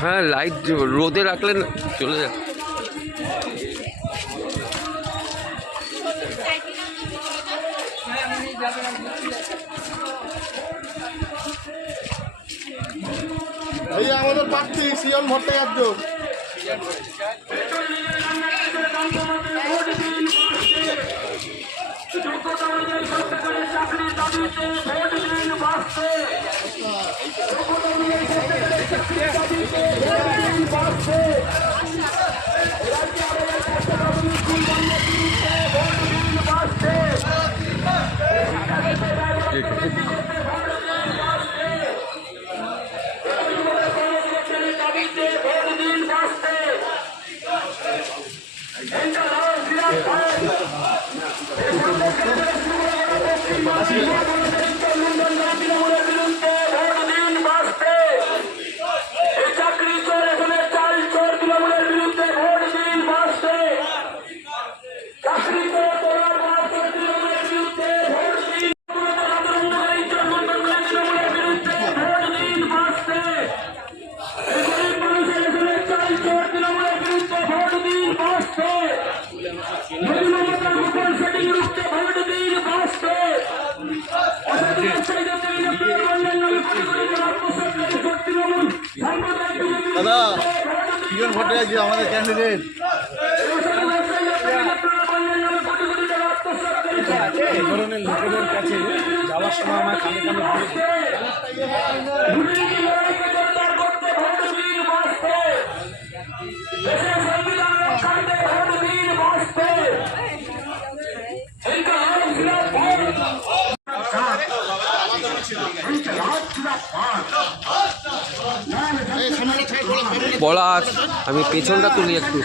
হ্যাঁ লাইট রোদে রাখলে চলে যায়। এই আমাদের প্রার্থী সিএম ভট্টাচার্য। চাকরি দাদা সিএম ভট্টাচার্য আমাদের ক্যান্ডিডেট এই ধরনের লোকেদের কাছে যাওয়ার সময় আমার কানে কানে পলাশ আমি পেছনটা তুলি একটু।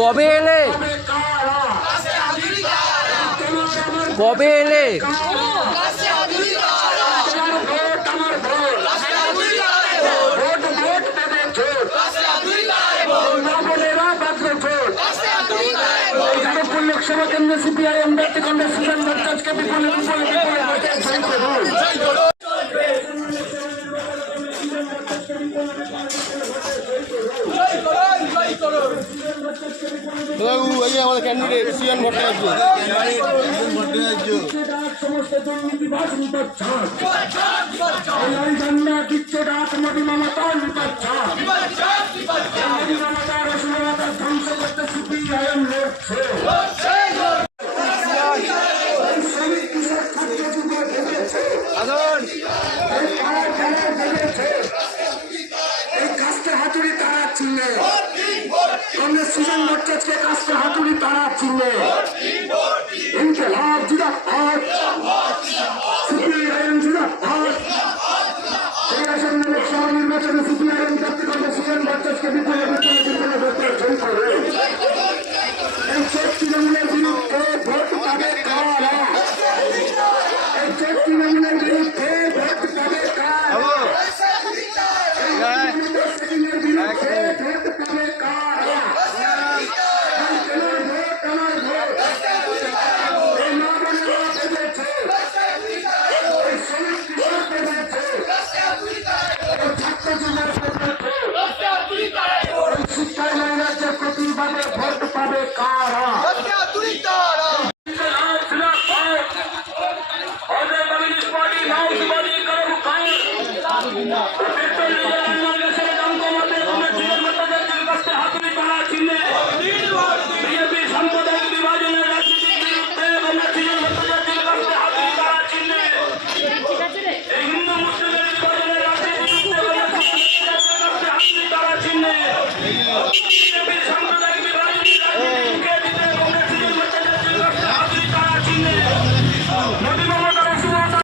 কবে এলে? কবে এলে? কেন্দ্রে সিপিআইএম ব্যক্তি কংগ্রেস সুশান্ত ভট্টাচার্যকে বিপুল বিপুল বিপুল বাবু এই আমাদের ক্যান্ডিডেট সিএম ভট্টাচার্য। ভট্টাচার্য সমস্ত দুর্নীতিবাজ নিপাচ্ছাদ এই আইজান্না দিচ্ছে ডাক মোদী মমতা নিপাচ্ছাদ মোদী মমতা রসুলতা ধ্বংস করতে সিপিআইএম লড়ছে। কংগ্রেস সুজন ভট্টাচার্যকে কাজটা হাতুড়ি তারা চিনলে ইনকলাব জিন্দাবাদ Yeah.